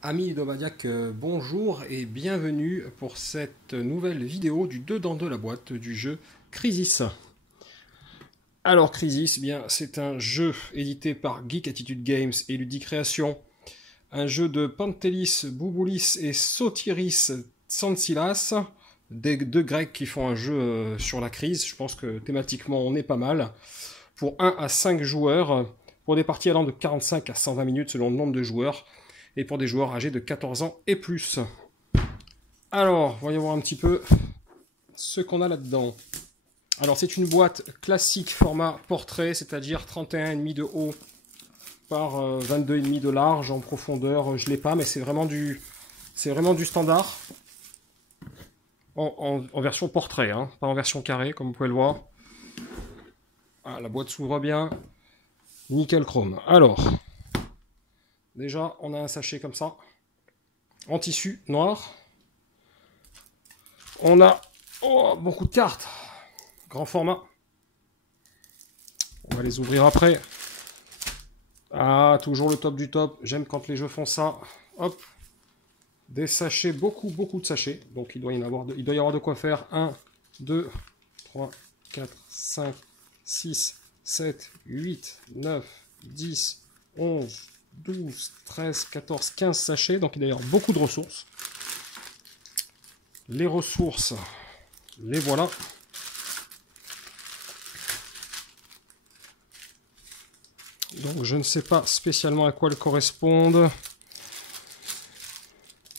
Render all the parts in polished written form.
Amis Domaniac, bonjour et bienvenue pour cette nouvelle vidéo du dedans de la boîte du jeu Crysis. Alors Crysis, eh bien c'est un jeu édité par Geek Attitude Games et Ludic Création, un jeu de Pantelis, Bouboulis et Sotiris Tsantsilas, des deux Grecs qui font un jeu sur la crise. Je pense que thématiquement on est pas mal. Pour 1 à 5 joueurs, pour des parties allant de 45 à 120 minutes selon le nombre de joueurs, et pour des joueurs âgés de 14 ans et plus. Alors, voyons voir un petit peu ce qu'on a là-dedans. Alors, c'est une boîte classique format portrait, c'est-à-dire 31,5 de haut par 22,5 de large en profondeur. Je ne l'ai pas, mais c'est vraiment du standard en version portrait, hein, pas en version carré, comme vous pouvez le voir. Ah, la boîte s'ouvre bien. Nickel chrome. Alors, déjà, on a un sachet comme ça, en tissu noir. On a beaucoup de cartes, grand format. On va les ouvrir après. Ah, toujours le top du top. J'aime quand les jeux font ça. Hop, des sachets, beaucoup de sachets. Donc il doit y avoir de quoi faire. 1, 2, 3, 4, 5, 6, 7, 8, 9, 10, 11, 12, 13, 14, 15 sachets. Donc il doit y avoir beaucoup de ressources. Les ressources, les voilà. Donc je ne sais pas spécialement à quoi elles correspondent.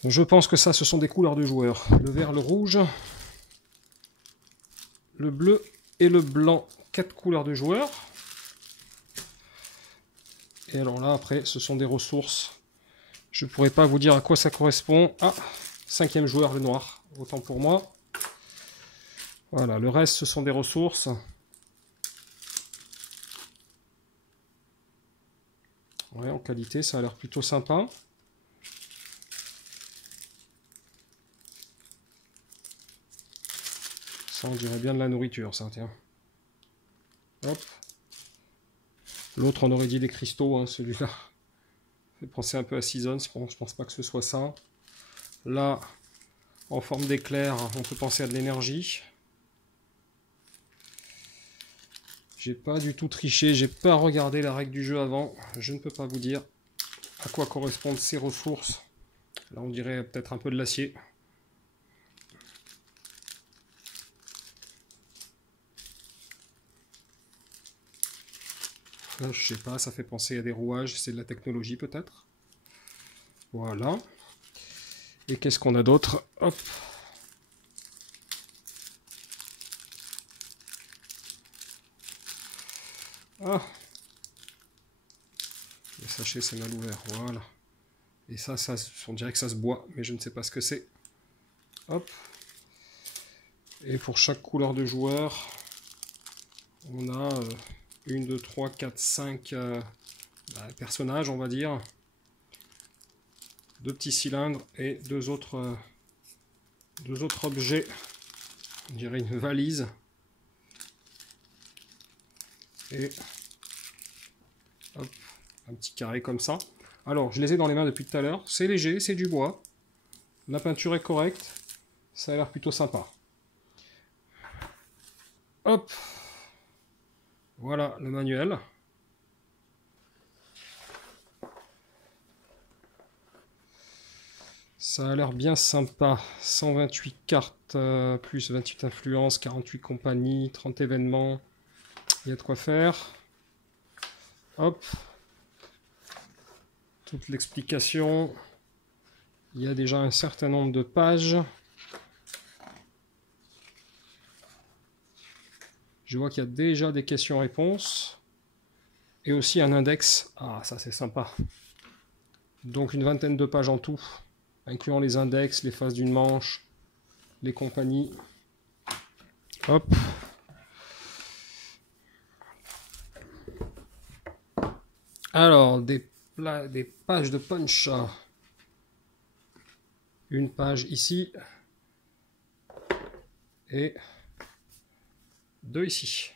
Je pense que ça, ce sont des couleurs de joueurs. Le vert, le rouge, le bleu et le blanc. 4 couleurs de joueurs. Et alors là, après, ce sont des ressources. Je ne pourrais pas vous dire à quoi ça correspond. Ah, 5e joueur, le noir. Autant pour moi. Voilà, le reste, ce sont des ressources. Ouais, en qualité, ça a l'air plutôt sympa. Ça, on dirait bien de la nourriture, ça, tiens. Hop. L'autre, on aurait dit des cristaux, hein, celui-là. Ça fait penser un peu à Seasons. Bon, je pense pas que ce soit ça. Là, en forme d'éclair, on peut penser à de l'énergie. J'ai pas du tout triché, j'ai pas regardé la règle du jeu avant. Je ne peux pas vous dire à quoi correspondent ces ressources. Là, on dirait peut-être un peu de l'acier. Là, je sais pas, ça fait penser à des rouages, c'est de la technologie peut-être. Voilà. Et qu'est-ce qu'on a d'autre? Hop. Ah. Le sachet, c'est mal ouvert. Voilà. Et ça, on dirait que ça se boit, mais je ne sais pas ce que c'est. Hop. Et pour chaque couleur de joueur, on a 1, 2, 3, 4, 5 personnages, on va dire. 2 petits cylindres et deux autres objets. On dirait une valise. Et hop, un petit carré comme ça. Alors, je les ai dans les mains depuis tout à l'heure. C'est léger, c'est du bois. La peinture est correcte. Ça a l'air plutôt sympa. Hop. Voilà le manuel. Ça a l'air bien sympa. 128 cartes, plus 28 influences, 48 compagnies, 30 événements. Il y a de quoi faire. Hop. Toute l'explication. Il y a déjà un certain nombre de pages. Je vois qu'il y a déjà des questions-réponses. Et aussi un index. Ah, ça c'est sympa. Donc une vingtaine de pages en tout, incluant les index, les phases d'une manche, les compagnies. Hop. Alors, des pages de punch. Une page ici. Et 2 ici.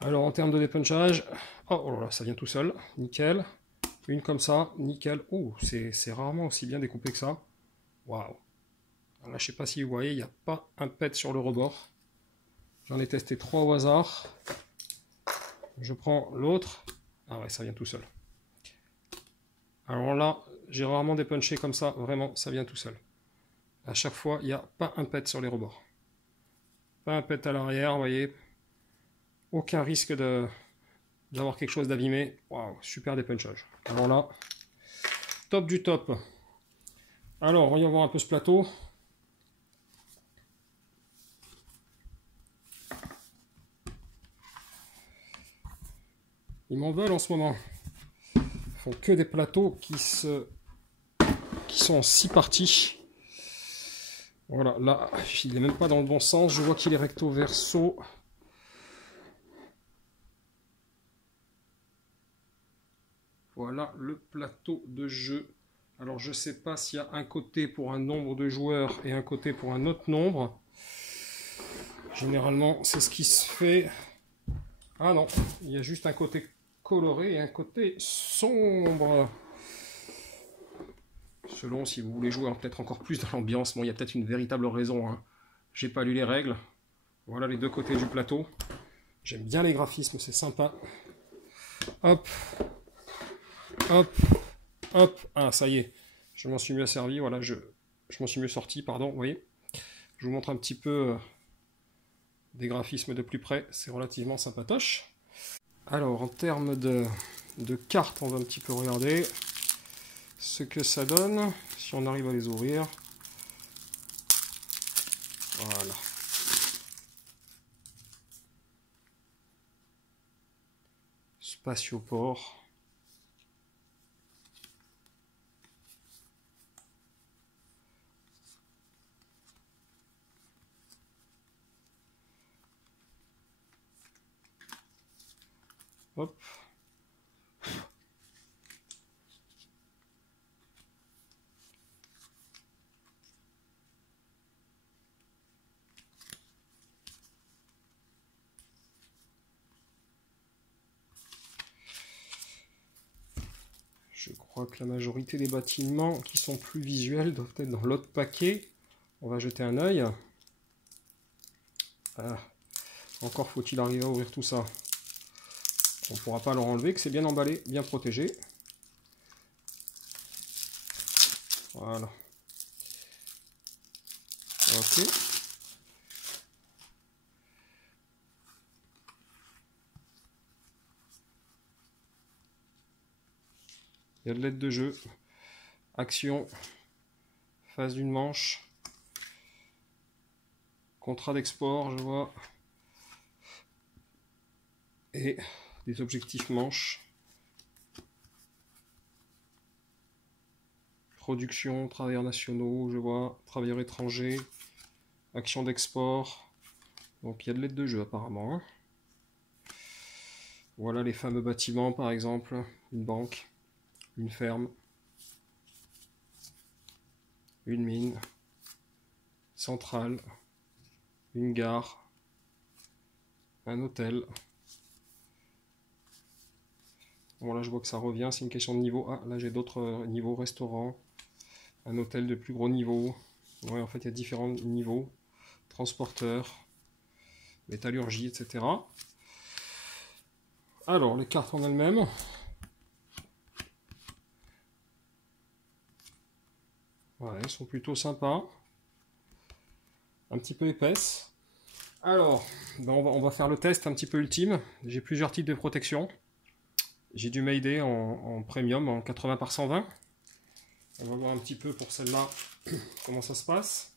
Alors, en termes de dépunchage, oh là là, ça vient tout seul. Nickel. Une comme ça, nickel. Oh, c'est rarement aussi bien découpé que ça. Waouh. Là, je sais pas si vous voyez, il n'y a pas un pet sur le rebord. J'en ai testé 3 au hasard. Je prends l'autre. Ah ouais, ça vient tout seul. Alors là, j'ai rarement dépunché comme ça. Vraiment, ça vient tout seul. À chaque fois, il n'y a pas un pet sur les rebords. Pas un pet à l'arrière, vous voyez. Aucun risque d'avoir quelque chose d'abîmé. Waouh, super dépunchage. Alors là, top du top. Alors, voyons voir un peu ce plateau. Ils m'en veulent en ce moment. Ils font que des plateaux qui sont en 6 parties. Voilà, là, il n'est même pas dans le bon sens. Je vois qu'il est recto verso. Voilà le plateau de jeu. Alors, je ne sais pas s'il y a un côté pour un nombre de joueurs et un côté pour un autre nombre. Généralement, c'est ce qui se fait. Ah non, il y a juste un côté coloré et un côté sombre. Selon si vous voulez jouer peut-être encore plus dans l'ambiance. Bon, il y a peut-être une véritable raison. Hein. J'ai pas lu les règles. Voilà les deux côtés du plateau. J'aime bien les graphismes, c'est sympa. Hop. Hop. Hop. Ah, ça y est. Je m'en suis mieux servi. Voilà, je m'en suis mieux sorti, pardon. Vous voyez. Je vous montre un petit peu des graphismes de plus près. C'est relativement sympatoche. Alors, en termes de cartes, on va un petit peu regarder ce que ça donne. Si on arrive à les ouvrir. Voilà. Spatioport. Hop. Je crois que la majorité des bâtiments qui sont plus visuels doivent être dans l'autre paquet. On va jeter un œil. Ah. Encore faut-il arriver à ouvrir tout ça. On ne pourra pas leur enlever, que c'est bien emballé, bien protégé. Voilà. Ok. Il y a de l'aide de jeu. Action. Phase d'une manche. Contrat d'export, je vois. Et des objectifs manches. Production, travailleurs nationaux, je vois. Travailleurs étrangers. Action d'export. Donc il y a de l'aide de jeu apparemment. Voilà les fameux bâtiments par exemple. Une banque. Une ferme. Une mine. Centrale. Une gare. Un hôtel. Bon là je vois que ça revient, c'est une question de niveau. Ah là j'ai d'autres niveaux, restaurant, un hôtel de plus gros niveau. Ouais en fait il y a différents niveaux. Transporteur, métallurgie, etc. Alors les cartes en elles-mêmes. Ouais, elles sont plutôt sympas. Un petit peu épaisses. Alors, ben on va faire le test un petit peu ultime. J'ai plusieurs types de protection. J'ai du Mayday en premium, en 80 par 120. On va voir un petit peu pour celle-là comment ça se passe.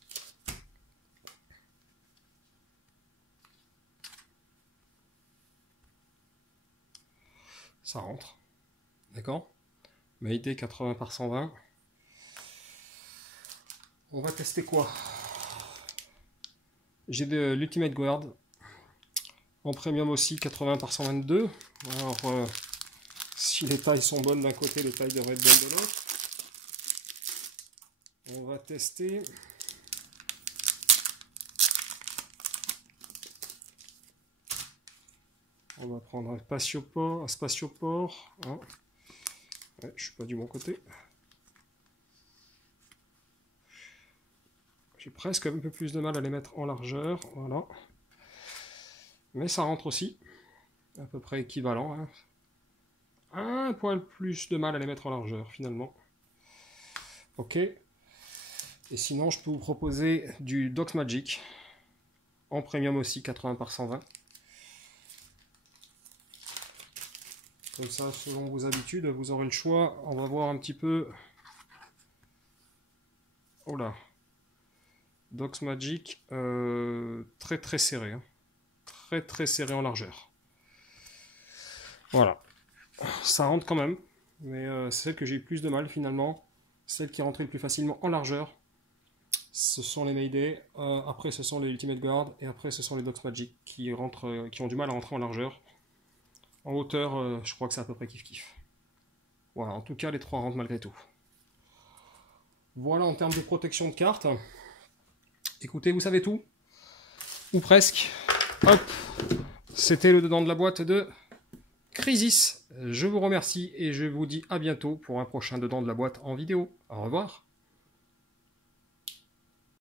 Ça rentre. D'accord? Mayday 80 par 120. On va tester quoi? J'ai de l'Ultimate Guard. En premium aussi, 80 par 122. Alors, si les tailles sont bonnes d'un côté, les tailles devraient être bonnes de l'autre. On va tester. On va prendre un spatioport. Hein. Ouais, je suis pas du bon côté. J'ai presque un peu plus de mal à les mettre en largeur, voilà. Mais ça rentre aussi, à peu près équivalent. Hein. Un poil plus de mal à les mettre en largeur, finalement. Ok. Et sinon, je peux vous proposer du Dox Magic, en premium aussi, 80 par 120. Comme ça, selon vos habitudes, vous aurez le choix. On va voir un petit peu... Oh là. Dox Magic, très très serré. Hein. Très très serré en largeur. Voilà. Ça rentre quand même. Mais c'est celle que j'ai eu plus de mal finalement. Celle qui rentrait le plus facilement en largeur. Ce sont les Mayday. Après, ce sont les Ultimate Guard. Et après, ce sont les Dox Magic qui ont du mal à rentrer en largeur. En hauteur, je crois que c'est à peu près kiff-kiff. Voilà, en tout cas, les trois rentrent malgré tout. Voilà en termes de protection de cartes. Écoutez, vous savez tout. Ou presque. Hop. C'était le dedans de la boîte de Crisis. Je vous remercie et je vous dis à bientôt pour un prochain dedans de la boîte en vidéo. Au revoir.